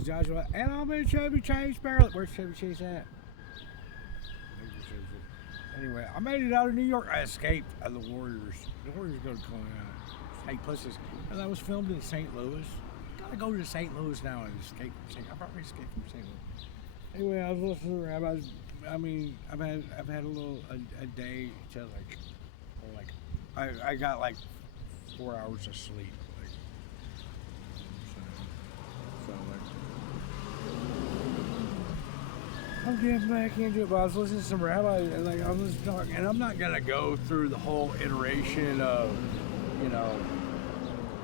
is Joshua, and I'm in Chevy Chase Barrett. Where's Chevy Chase at? Anyway, I made it out of New York. I escaped the Warriors. The Warriors go to St. Places. And I was filmed in St. Louis. Gotta go to St. Louis now and escape from St. I've already escaped from St. Louis. Anyway, I was listening to rap. I've had a day to I got like 4 hours of sleep. I'm getting back into it, but I was listening to some rap, and I was talking, and I'm not gonna go through the whole iteration of,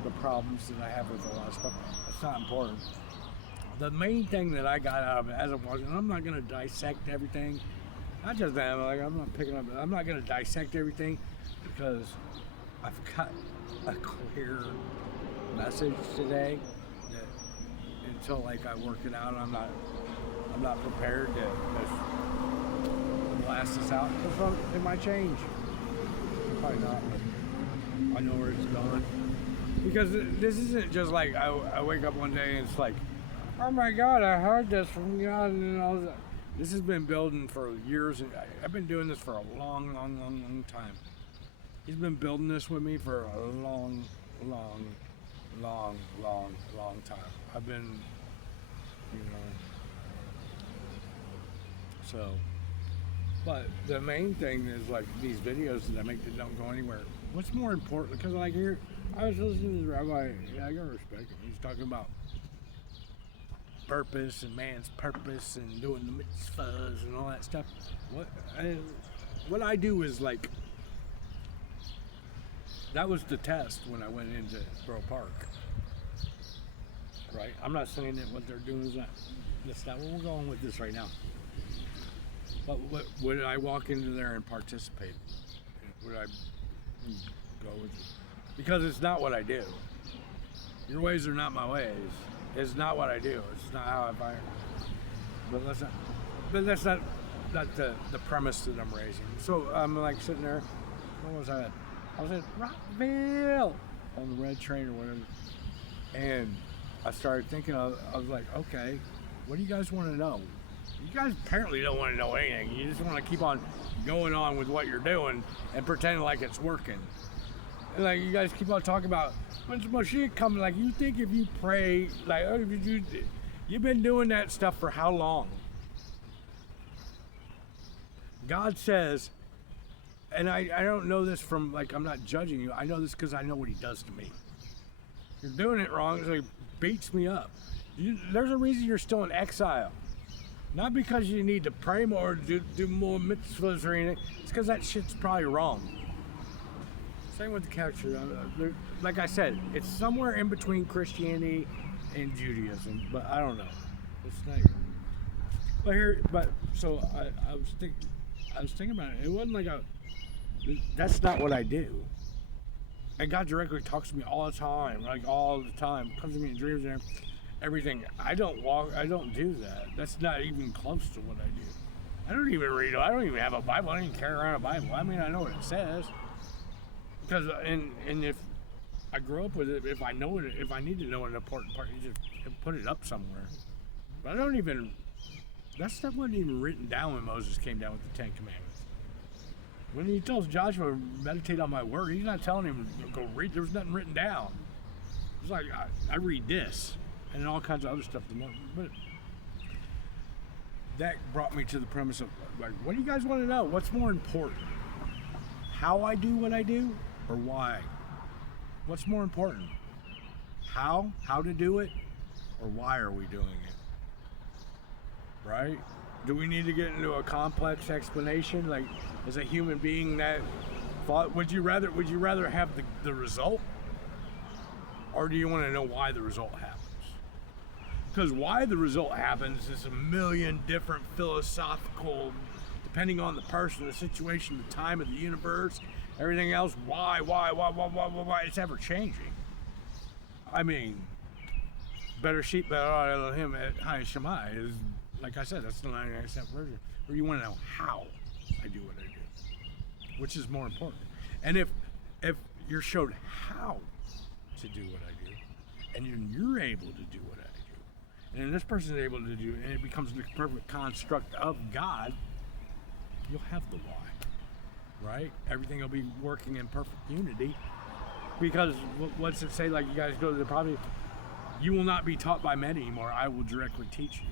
the problems that I have with a lot of stuff. That's not important. The main thing that I got out of it, as I'm watching, I'm not gonna dissect everything. Not just that, I'm not gonna dissect everything because I've got a clear message today that until I work it out, I'm not prepared to just blast this out. It might change. Probably not, but I know where it's going. Because this isn't just like I wake up one day and it's like, oh my God, I heard this from God and all that. This has been building for years, and I've been doing this for a long time. He's been building this with me for a long time. I've been, so, but the main thing is these videos that I make that don't go anywhere. What's more important? Because I was listening to the rabbi. Yeah, I gotta respect him. He's talking about purpose and man's purpose and doing the mitzvahs and all that stuff. What I do is that was the test when I went into Borough Park. Right? I'm not saying that what they're doing is that's not where we're going with this right now. But would I walk into there and participate? Would I go with it? Because it's not what I do. Your ways are not my ways. It's not what I do. It's not how I fire. But that's not the premise that I'm raising. So I'm sitting there. Where was I at? I was at Rockville on the red train or whatever. And I started thinking, I was like, okay, what do you guys want to know? You guys apparently don't want to know anything. You just want to keep on going on with what you're doing and pretending like it's working. And you guys keep on talking about when's Mashiach coming. You think if you pray, you've been doing that stuff for how long? God says, and I don't know this from I'm not judging you. I know this because I know what He does to me. You're doing it wrong, so He beats me up. There's a reason you're still in exile. Not because you need to pray more, do more mitzvahs or anything. It's because that shit's probably wrong. Same with the culture. Like I said, it's somewhere in between Christianity and Judaism, but I don't know. It's not. So I was thinking about it. It wasn't that's not what I do. And God directly talks to me all the time, comes to me in dreams and everything. I don't do that. That's not even close to what I do. I don't even read it. I don't even have a Bible. I don't even carry around a Bible. I know what it says. Because and if I grew up with it, if I know it, if I need to know an important part, you just put it up somewhere. But I don't even. That stuff wasn't even written down when Moses came down with the Ten Commandments. When he tells Joshua, meditate on my word, he's not telling him to go read. There's nothing written down. It's I read this and all kinds of other stuff. But that brought me to the premise of what do you guys want to know? What's more important? How I do what I do? Or why? What's more important? How to do it, or why are we doing it? Right? Do we need to get into a complex explanation? As a human being that thought, would you rather have the result? Or do you want to know why the result happens? Because why the result happens is a million different philosophical, depending on the person, the situation, the time of the universe, everything else, why, it's ever changing. Better sheep, better Elohim, Hi Shammai is, like I said, that's the 99% version. Where you want to know how I do what I do, which is more important. And if you're showed how to do what I do, and you're able to do what I do, and this person is able to do it, and it becomes the perfect construct of God, you'll have the why, right? Everything will be working in perfect unity. Because what's it say? Like, you guys go to the property, you will not be taught by men anymore. I will directly teach you.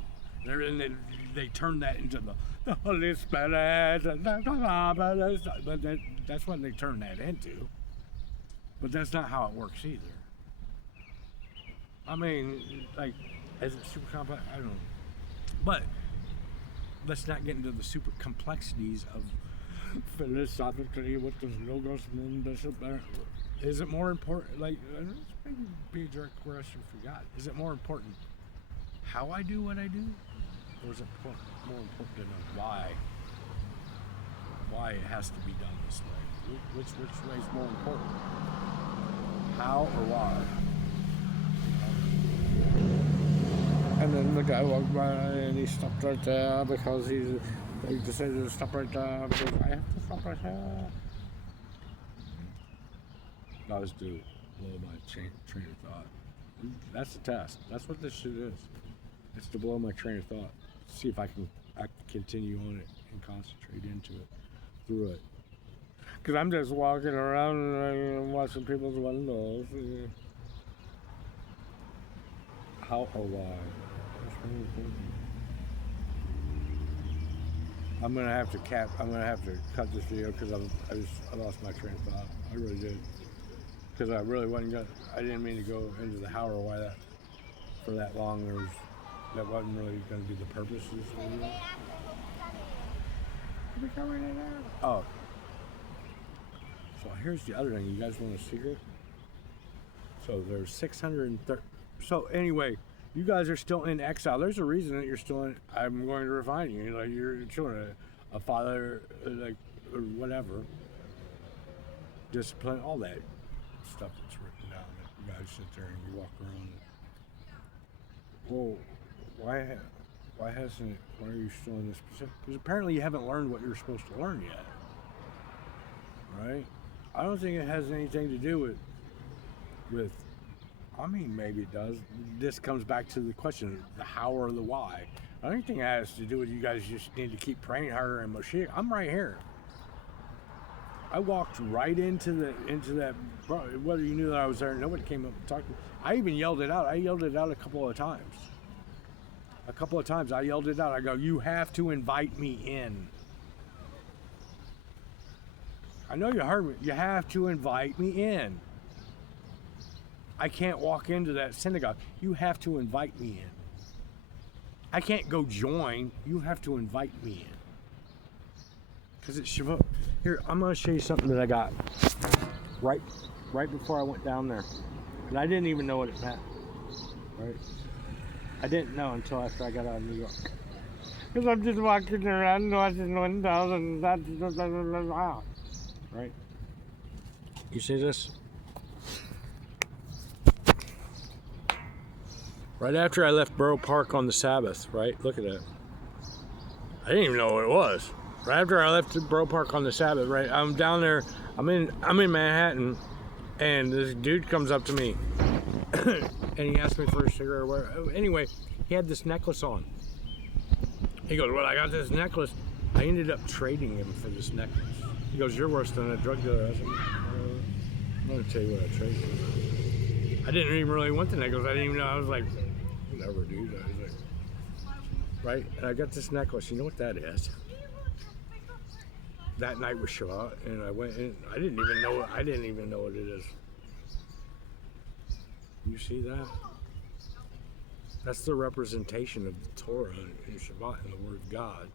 And they turn that into the Holy Spirit. But that's what they turn that into. But that's not how it works either. I mean, like, is it super complex? I don't know. But let's not get into the super complexities of philosophically what does logos mean. Is it more important? Like, maybe be a direct question for God. Is it more important how I do what I do, or is it more important to know why it has to be done this way? Which way is more important? How or why? And then the guy walked by and he stopped right there because he decided to stop right there because I have to stop right there. I was to blow my train of thought. That's the test. That's what this shit is. It's to blow my train of thought. See if I can continue on it and concentrate into it, through it. Because I'm just walking around and watching people's windows. How or why? I'm gonna have to cut this video because I lost my train of thought. I really did. Because I really I didn't mean to go into the how or why that for that long. That wasn't really going to be the purpose of this video. Oh. So here's the other thing. You guys want a secret? So there's 630. So anyway, you guys are still in exile. There's a reason that you're still in. I'm going to refine you. Like, you're children, a father, like, or whatever. Discipline, all that stuff that's written down that you guys sit there and you walk around. Well, why are you still in this position? Because apparently you haven't learned what you're supposed to learn yet, right? I don't think it has anything to do with I mean, maybe it does. This comes back to the question, the how or the why. I don't think it has to do with you guys just need to keep praying harder and Moshiach. I'm right here. I walked right into that, whether you knew that I was there, nobody came up and talked to me. I even yelled it out. I yelled it out a couple of times. I yelled it out. I go, you have to invite me in. I know you heard me. You have to invite me in. I can't walk into that synagogue. You have to invite me in. I can't go join. You have to invite me in. Because it's Shavuot. Here, I'm going to show you something that I got right before I went down there. And I didn't even know what it meant. Right? I didn't know until after I got out of New York. Because I'm just walking around watching windows and that's right? You see this? Right after I left Borough Park on the Sabbath, right? Look at that. I didn't even know what it was. Right after I left Borough Park on the Sabbath, right? I'm down there. I'm in Manhattan, and this dude comes up to me, and he asked me for a cigarette or whatever. Anyway, he had this necklace on. He goes, "Well, I got this necklace." I ended up trading him for this necklace. He goes, "You're worse than a drug dealer." I said, "I'm gonna tell you what I traded you." I didn't even really want the necklace. I didn't even know. I was like, whatever, dude. I was like, right? And I got this necklace. You know what that is? That night was Shabbat, and I went in. I didn't even know what it is. You see that? That's the representation of the Torah in Shabbat and the Word of God.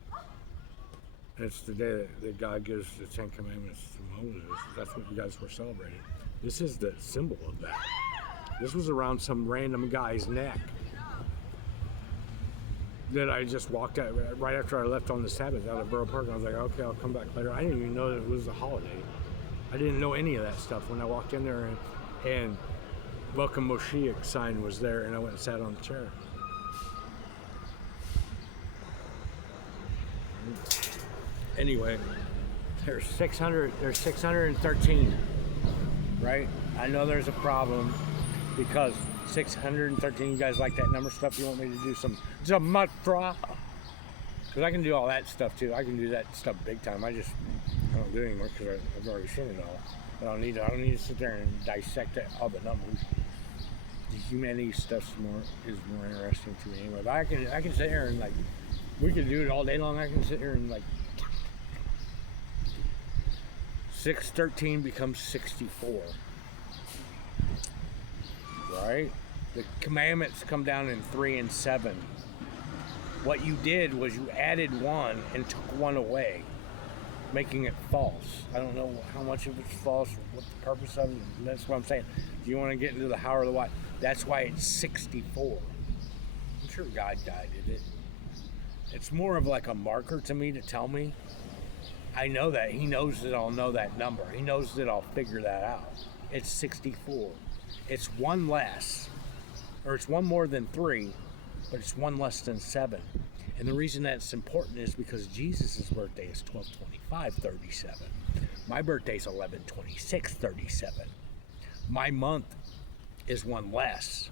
And it's the day that God gives the Ten Commandments to Moses. That's what you guys were celebrating. This is the symbol of that. This was around some random guy's neck that I just walked out right after I left on the Sabbath out of Borough Park. I was like, okay, I'll come back later. I didn't even know that it was a holiday. I didn't know any of that stuff when I walked in there, and Welcome Moshiach sign was there, and I went and sat on the chair. Anyway, there's 613, right? I know there's a problem because 613. You guys like that number stuff? You want me to do some gematria? Because I can do all that stuff too. I can do that stuff big time. I don't do it anymore because I've already seen it all. I don't need to sit there and dissect all the numbers. The humanity stuff is more interesting to me anyway. But I can sit here and we could do it all day long. I can sit here and 613 becomes 64. Right? The commandments come down in 3 and 7. What you did was you added one and took one away, making it false. I don't know how much of it's false, what the purpose of it. That's what I'm saying. Do you want to get into the how or the why? That's why it's 64. I'm sure God guided it. It's more of a marker to me to tell me. I know that. He knows that I'll know that number. He knows that I'll figure that out. It's 64. It's one less, or it's one more than 3, but it's one less than 7. And the reason that's important is because Jesus' birthday is 12/25/37. My birthday is 11/26/37. My month is one less,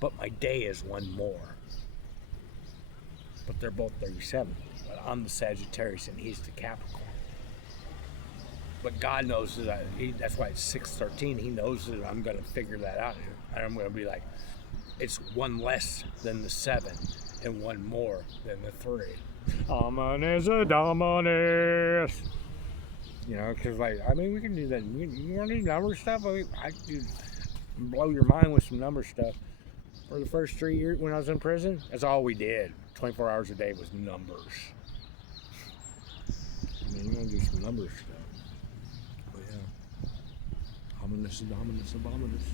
but my day is one more. But they're both 37. But I'm the Sagittarius and he's the Capricorn. But God knows that that's why it's 613. He knows that I'm going to figure that out. And I'm going to be it's one less than the 7 and one more than the 3. Ominous Dominus. Because we can do that. You want to do number stuff? I can blow your mind with some number stuff. For the first 3 years when I was in prison, that's all we did. 24 hours a day was numbers. You want to do some number stuff. But yeah. Ominous Dominus Abominus.